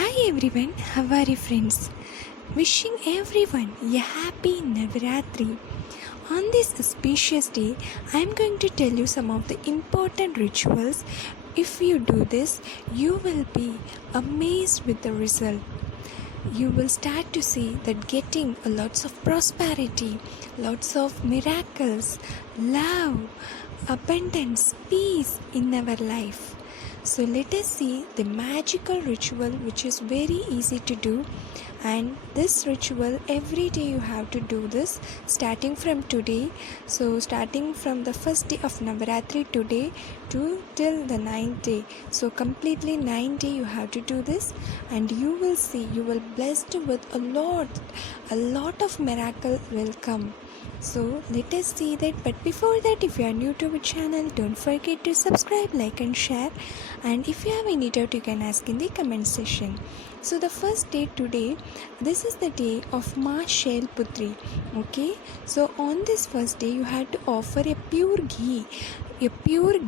Hi everyone, how are you friends? Wishing everyone a happy Navaratri. On this auspicious day, I am going to tell you some of the important rituals. If you do this, you will be amazed with the result. You will start to see that getting a lots of prosperity, lots of miracles, love, abundance, peace in our life. So let us see the magical ritual which is very easy to do, and this ritual every day you have to do this starting from today. So starting from the first day of Navaratri today to till the 9th day, so completely 9 day you have to do this, and you will see you will blessed with a lot of miracle will come. So let us see that. But before that, if you are new to our channel, don't forget to subscribe, like and share. And if you have any doubt, you can ask in the comment section. So the first day today, this is the day of Ma Shail Putri. Okay. So on this first day, you had to offer a pure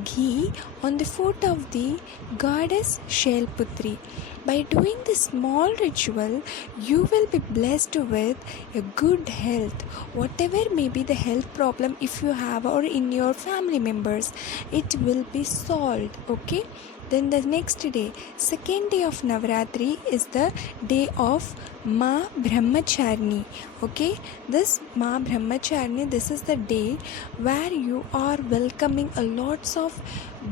ghee on the foot of the goddess Shail Putri. By doing this small ritual, you will be blessed with a good health. Whatever may be the health problem if you have or in your family members, it will be solved. Okay. Then the next day, second day of Navaratri, is the day of Ma Brahmacharni. Okay, this Ma Brahmacharni, this is the day where you are welcoming a lots of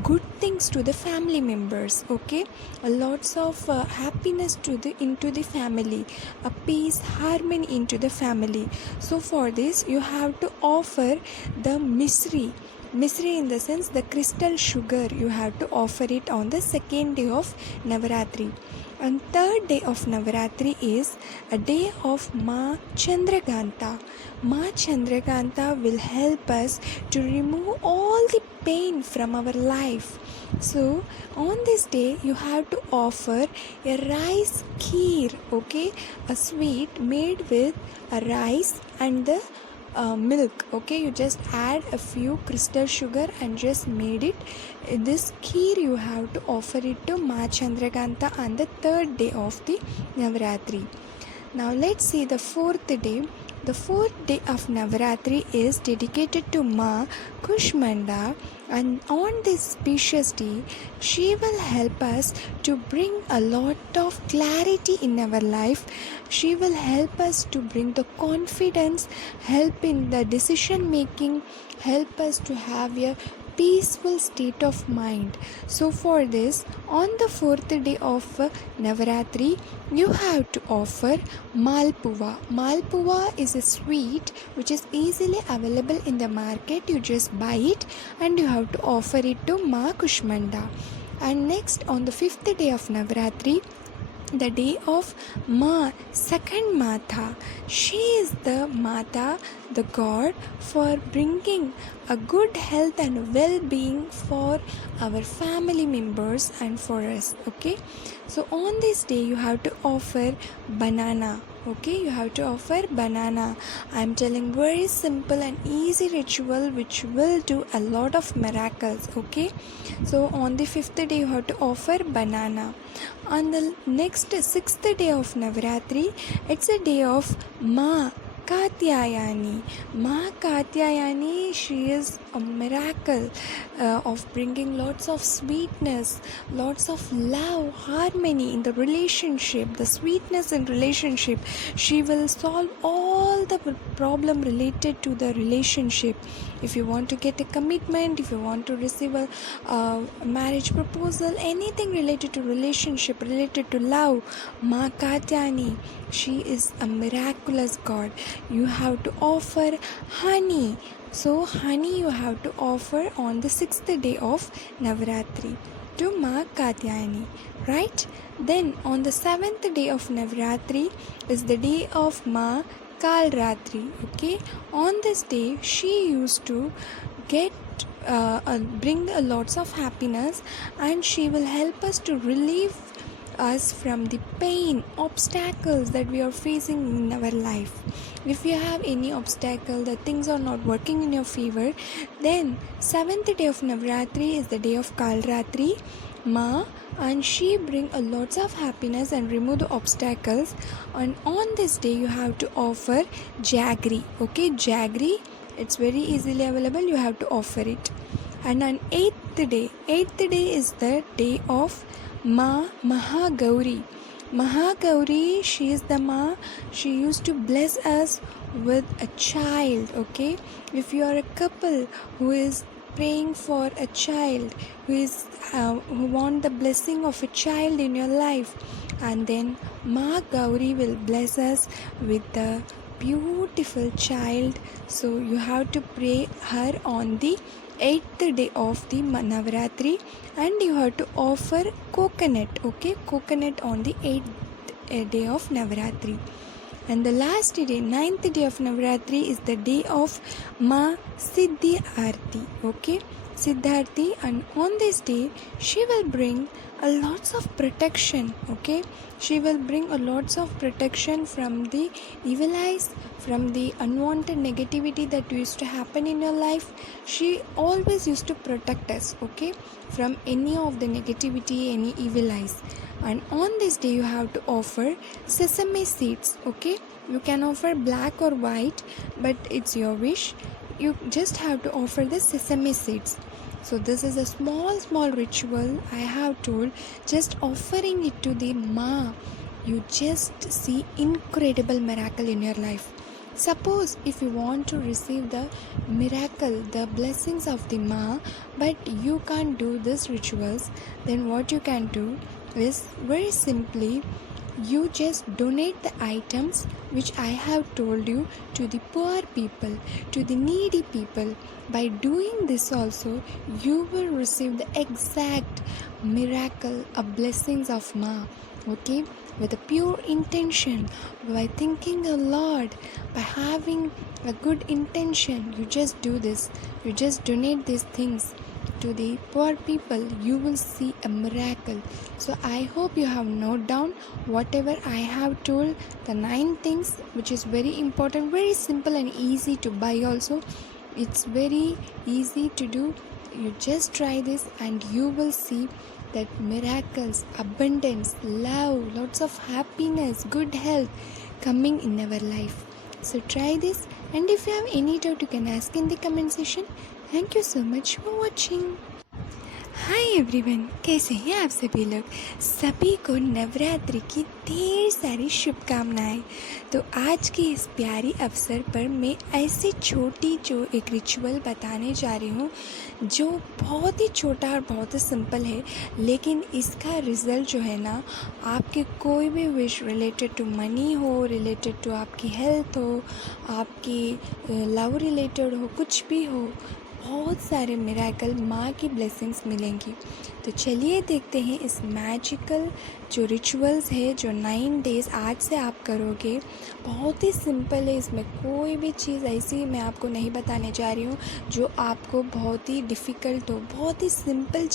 good things to the family members. Okay, a lots of happiness into the family, a peace, harmony into the family. So for this, you have to offer the misri in the sense the crystal sugar. You have to offer it on the second day of Navaratri. And third day of Navaratri is a day of Ma Chandraganta. Ma Chandraganta will help us to remove all the pain from our life. So on this day you have to offer a rice kheer, okay, a sweet made with a rice and the milk. Okay, you just add a few crystal sugar and just made it. This kheer you have to offer it to Ma Chandraganta on the third day of the Navaratri. Now let's see the fourth day. The fourth day of Navaratri is dedicated to Ma Kushmanda, and on this specious day, she will help us to bring a lot of clarity in our life. She will help us to bring the confidence, help in the decision making, help us to have a peaceful state of mind. So for this, on the fourth day of Navaratri, you have to offer Malpuva. Malpuva is a sweet which is easily available in the market. You just buy it and you have to offer it to Ma Kushmanda. And next, on the fifth day of Navaratri, the day of Ma Second Mata. She is the Mata, the god, for bringing a good health and well-being for our family members and for us. Okay, so on this day you have to offer banana. Okay, you have to offer banana. I am telling very simple and easy ritual which will do a lot of miracles. Okay, so on the fifth day you have to offer banana. On the next sixth day of Navaratri, it's a day of Ma Katyayani. Ma Katyayani, she is a miracle of bringing lots of sweetness, lots of love, harmony in the relationship, the sweetness in relationship. She will solve all the problem related to the relationship. If you want to get a commitment, if you want to receive a marriage proposal, anything related to relationship, related to love, Ma Katyayani, she is a miraculous god. You have to offer honey. So honey you have to offer on the sixth day of Navaratri to Ma Katyayani, right? Then on the seventh day of Navaratri is the day of Ma Kalratri. Okay, on this day she used to get bring lots of happiness, and she will help us to relieve us from the pain, obstacles that we are facing in our life. If you have any obstacle that things are not working in your favor, then seventh day of Navaratri is the day of Kalratri, Ma, and she bring a lots of happiness and remove the obstacles. And on this day you have to offer jaggery. Okay, jaggery, it's very easily available, you have to offer it. And on eighth day is the day of Ma Mahagauri. Mahagauri, she is the Ma. She used to bless us with a child. Okay, if you are a couple who is praying for a child, who want the blessing of a child in your life, and then Ma Gauri will bless us with the beautiful child. So you have to pray her on the 8th day of the Navaratri, and you have to offer coconut. Okay, coconut on the 8th day of Navaratri. And the last day, 9th day of Navaratri, is the day of Ma Siddharthi. Okay, Siddharthi, and on this day she will bring a lots of protection. Okay, she will bring a lots of protection from the evil eyes, from the unwanted negativity that used to happen in your life. She always used to protect us, okay, from any of the negativity, any evil eyes. And on this day you have to offer sesame seeds. Okay, you can offer black or white, but it's your wish. You just have to offer the sesame seeds. So this is a small ritual I have told. Just offering it to the Ma, you just see incredible miracle in your life. Suppose if you want to receive the miracle, the blessings of the Ma, but you can't do these rituals, then what you can do is very simply, you just donate the items which I have told you to the poor people, to the needy people. By doing this also, you will receive the exact miracle of blessings of Ma. Okay, with a pure intention, by thinking a lot, by having a good intention, you just do this, you just donate these things to the poor people, you will see a miracle. So I hope you have noted down whatever I have told, the 9 things, which is very important, very simple and easy to buy also. It's very easy to do. You just try this and you will see that miracles, abundance, love, lots of happiness, good health coming in our life. So try this, and if you have any doubt you can ask in the comment section. Thank you so much for watching. Hi everyone, कैसे हैं आप सभी लोग? सभी को नवरात्रि की ढेर सारी शुभकामनाएं। तो आज के इस प्यारी अवसर पर मैं ऐसी छोटी जो एक रिचुअल बताने जा रही हूँ, जो बहुत ही छोटा और बहुत ही सिंपल है, लेकिन इसका रिज़ल्ट जो है ना, आपके कोई भी विश रिलेटेड टू मनी हो, रिलेटेड टू आपकी हेल्थ हो, आपकी लव रिलेटेड हो, कुछ भी हो, बहुत सारे मिरेकल माँ की ब्लेसिंग्स मिलेंगी। तो चलिए देखते हैं इस मैजिकल जो रिचुअल्स है, जो 9 डेज़ आज से आप करोगे। बहुत ही सिंपल है, इसमें कोई भी चीज़ ऐसी मैं आपको नहीं बताने जा रही हूँ जो आपको बहुत ही डिफ़िकल्ट हो, बहुत ही सिंपल।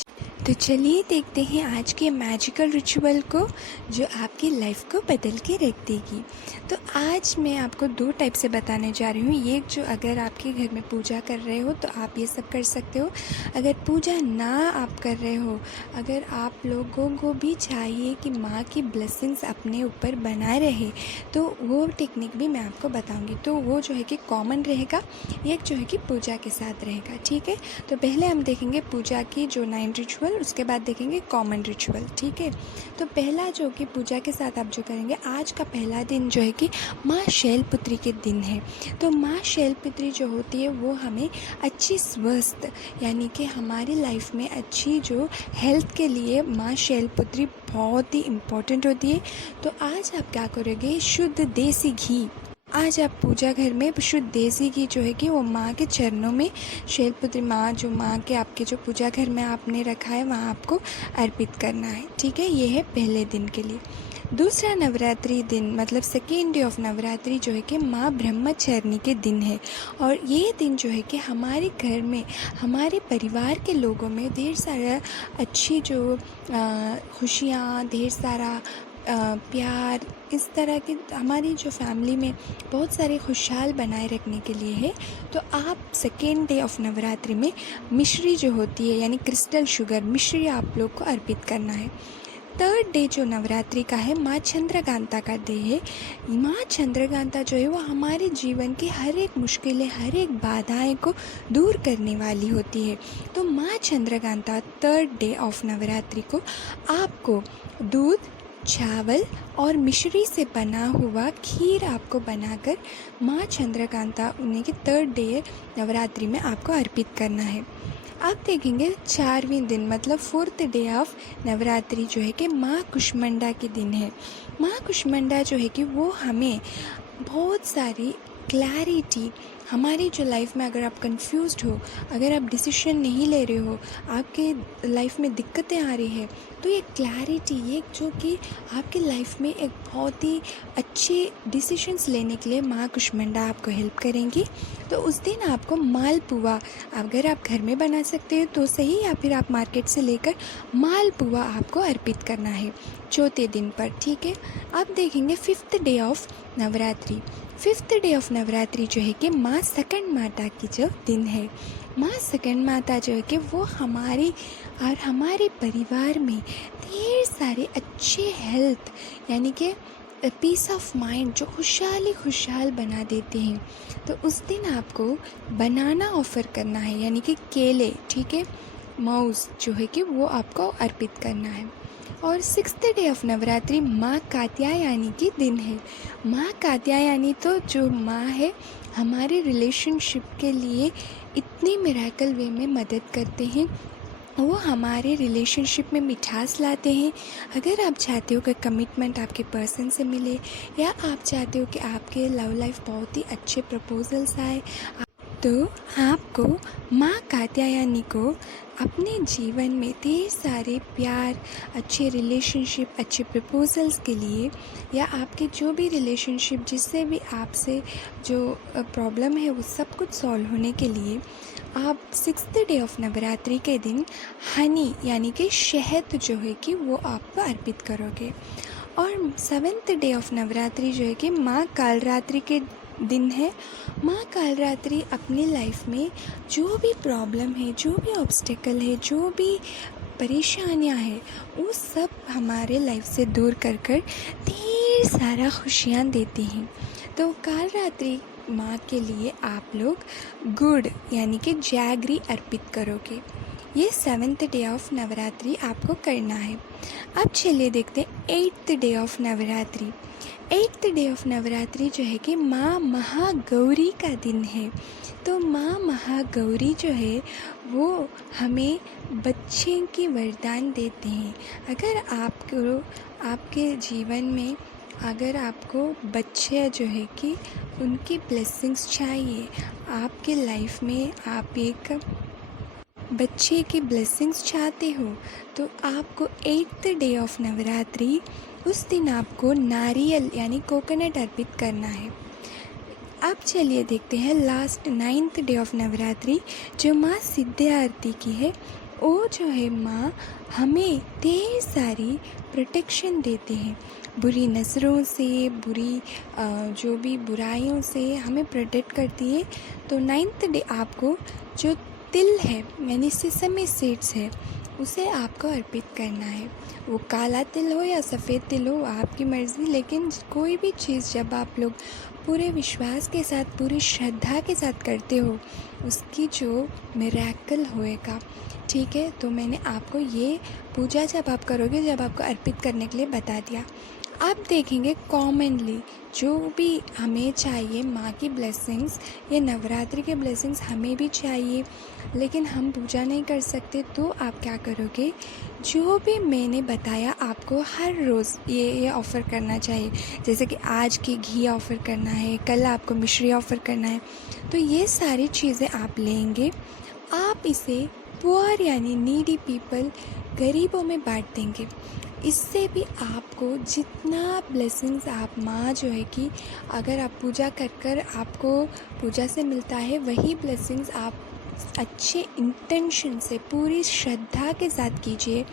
तो चलिए देखते हैं आज के मैजिकल रिचुअल को, जो आपकी लाइफ को बदल के रख देगी। तो आज मैं आपको 2 टाइप से बताने जा रही हूँ। ये जो अगर आपके घर में पूजा कर रहे हो तो आप ये सब कर सकते हो। अगर पूजा ना आप कर रहे हो, अगर आप लोगों को भी चाहिए कि माँ की ब्लेसिंग्स अपने ऊपर बनाए रहे, तो वो टेक्निक भी मैं आपको बताऊँगी। तो वो जो है कि कॉमन रहेगा, एक जो है कि पूजा के साथ रहेगा। ठीक है, तो पहले हम देखेंगे पूजा की जो 9 रिचुअल, उसके बाद देखेंगे कॉमन रिचुअल। ठीक है, तो पहला जो कि पूजा के साथ आप जो करेंगे, आज का पहला दिन जो है कि माँ शैलपुत्री के दिन है। तो माँ शैलपुत्री जो होती है वो हमें अच्छी स्वस्थ, यानी कि हमारी लाइफ में अच्छी जो हेल्थ के लिए माँ शैलपुत्री बहुत ही इम्पोर्टेंट होती है। तो आज आप क्या करोगे, शुद्ध देसी घी, आज आप पूजा घर में शुद्ध देसी घी जो है कि वो माँ के चरणों में, शैलपुत्री माँ जो माँ के आपके जो पूजा घर में आपने रखा है वहाँ आपको अर्पित करना है। ठीक है, ये है पहले दिन के लिए। दूसरा नवरात्रि दिन, मतलब सेकेंड डे ऑफ नवरात्रि जो है कि माँ ब्रह्मचारिणी के दिन है। और ये दिन जो है कि हमारे घर में, हमारे परिवार के लोगों में ढेर सारा अच्छी जो खुशियाँ, ढेर सारा प्यार, इस तरह की हमारी जो फैमिली में बहुत सारे खुशहाल बनाए रखने के लिए है। तो आप सेकेंड डे ऑफ नवरात्रि में मिश्री जो होती है यानी क्रिस्टल शुगर मिश्री आप लोग को अर्पित करना है। थर्ड डे जो नवरात्रि का है माँ चंद्रकांता का डे है। माँ चंद्रकांता जो है वो हमारे जीवन की हर एक मुश्किलें, हर एक बाधाएं को दूर करने वाली होती है। तो माँ Chandrakanta third day of Navratri को आपको दूध, चावल और मिश्री से बना हुआ खीर आपको बनाकर माँ चंद्रकांता उन्हीं के थर्ड डे नवरात्रि में आपको अर्पित करना है। अब देखेंगे 4वें दिन मतलब फोर्थ डे ऑफ नवरात्रि जो है कि माँ कुष्मांडा के दिन है। माँ कुष्मांडा जो है कि वो हमें बहुत सारी क्लैरिटी, हमारी जो लाइफ में अगर आप कंफ्यूज्ड हो, अगर आप डिसीजन नहीं ले रहे हो, आपके लाइफ में दिक्कतें आ रही है, तो ये क्लैरिटी ये जो कि आपकी लाइफ में एक बहुत ही अच्छे डिसीजंस लेने के लिए माँ कुष्मांडा आपको हेल्प करेंगी। तो उस दिन आपको मालपुआ अगर आप घर में बना सकते हो तो सही, या फिर आप मार्केट से लेकर मालपुआ आपको अर्पित करना है चौथे दिन पर, ठीक है। अब देखेंगे fifth day of Navratri. Fifth day of Navratri जो है कि माँ सकंड माता की जो दिन है। माँ सकंड माता जो है कि वो हमारी और हमारे परिवार में ढेर सारे अच्छे हेल्थ यानी कि पीस ऑफ माइंड जो खुशहाल बना देते हैं। तो उस दिन आपको बनाना ऑफ़र करना है यानी कि केले, ठीक है, माउस जो है कि वो आपको अर्पित करना है। और सिक्स्थ डे ऑफ नवरात्रि माँ कात्यायनी की दिन है। माँ कात्यायनी तो जो माँ है हमारे रिलेशनशिप के लिए इतनी मिरेकल वे में मदद करते हैं, वो हमारे रिलेशनशिप में मिठास लाते हैं। अगर आप चाहते हो कि कमिटमेंट आपके पर्सन से मिले, या आप चाहते हो कि आपके लव लाइफ बहुत ही अच्छे प्रपोजल्स आए, तो आपको माँ कात्यायनी को अपने जीवन में ढेर सारे प्यार, अच्छे रिलेशनशिप, अच्छे प्रपोजल्स के लिए, या आपके जो भी रिलेशनशिप जिससे भी आपसे जो प्रॉब्लम है वो सब कुछ सॉल्व होने के लिए आप सिक्स्थ डे ऑफ नवरात्रि के दिन हनी यानी कि शहद जो है कि वो आप अर्पित करोगे। और सेवेंथ डे ऑफ नवरात्रि जो है कि माँ कालरात्रि के दिन है। माँ कालरात्रि अपनी लाइफ में जो भी प्रॉब्लम है, जो भी ऑब्स्टेकल है, जो भी परेशानियाँ हैं, वो सब हमारे लाइफ से दूर कर कर ढेर सारा खुशियाँ देती हैं। तो कालरात्रि माँ के लिए आप लोग गुड़ यानी कि जैगरी अर्पित करोगे। ये सेवेंथ डे ऑफ नवरात्रि आपको करना है। अब चलिए देखते हैं eighth day of Navratri. Eighth day of Navratri जो है कि माँ महागौरी का दिन है। तो माँ महागौरी जो है वो हमें बच्चे की वरदान देते हैं। अगर आपको आपके जीवन में अगर आपको बच्चे जो है कि उनकी ब्लेसिंग्स चाहिए, आपके लाइफ में आप एक बच्चे की ब्लेसिंग्स चाहते हो, तो आपको एट्थ डे ऑफ नवरात्रि उस दिन आपको नारियल यानी कोकोनट अर्पित करना है। अब चलिए देखते हैं last ninth day of Navratri जो माँ सिद्धिदात्री की है। वो जो है माँ हमें ढेर सारी प्रोटेक्शन देते हैं, बुरी नज़रों से, बुरी जो भी बुराइयों से हमें प्रोटेक्ट करती है। तो नाइन्थ डे आपको जो तिल है यानी सेसमी सीड्स है उसे आपको अर्पित करना है। वो काला तिल हो या सफ़ेद तिल हो आपकी मर्ज़ी, लेकिन कोई भी चीज़ जब आप लोग पूरे विश्वास के साथ, पूरी श्रद्धा के साथ करते हो, उसकी जो मिरेकल होएगा, ठीक है। तो मैंने आपको ये पूजा जब आप करोगे, जब आपको अर्पित करने के लिए बता दिया। अब देखेंगे कॉमनली जो भी हमें चाहिए माँ की ब्लेसिंग्स, ये नवरात्रि के ब्लेसिंग्स हमें भी चाहिए, लेकिन हम पूजा नहीं कर सकते। तो आप क्या करोगे, जो भी मैंने बताया आपको हर रोज़ ये ऑफ़र करना चाहिए। जैसे कि आज की घी ऑफ़र करना है, कल आपको मिश्री ऑफ़र करना है। तो ये सारी चीज़ें आप लेंगे, आप इसे पुअर यानी नीडी पीपल, गरीबों में बांट देंगे। इससे भी आपको जितना ब्लेसिंग्स आप माँ जो है कि अगर आप पूजा कर कर आपको पूजा से मिलता है, वही ब्लेसिंग्स आप अच्छे इंटेंशन से पूरी श्रद्धा के साथ कीजिए,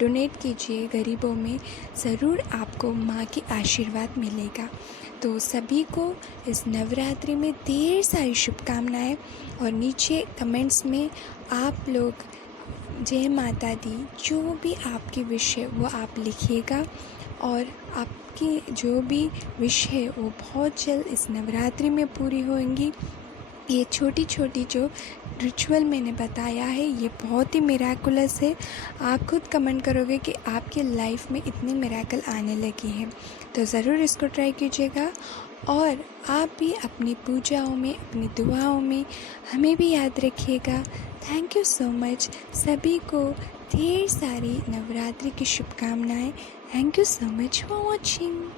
डोनेट कीजिए गरीबों में, ज़रूर आपको माँ की आशीर्वाद मिलेगा। तो सभी को इस नवरात्रि में ढेर सारी शुभकामनाएं, और नीचे कमेंट्स में आप लोग जय माता दी जो भी आपकी विश है वो आप लिखिएगा, और आपकी जो भी विश है वो बहुत जल्द इस नवरात्रि में पूरी होंगी। ये छोटी छोटी जो रिचुअल मैंने बताया है ये बहुत ही मिराकुलस है। आप खुद कमेंट करोगे कि आपके लाइफ में इतनी मिराकल आने लगी है, तो ज़रूर इसको ट्राई कीजिएगा। और आप भी अपनी पूजाओं में, अपनी दुआओं में हमें भी याद रखिएगा। Thank you so much. सभी को ढेर सारी नवरात्रि की शुभकामनाएं। Thank you so much for watching.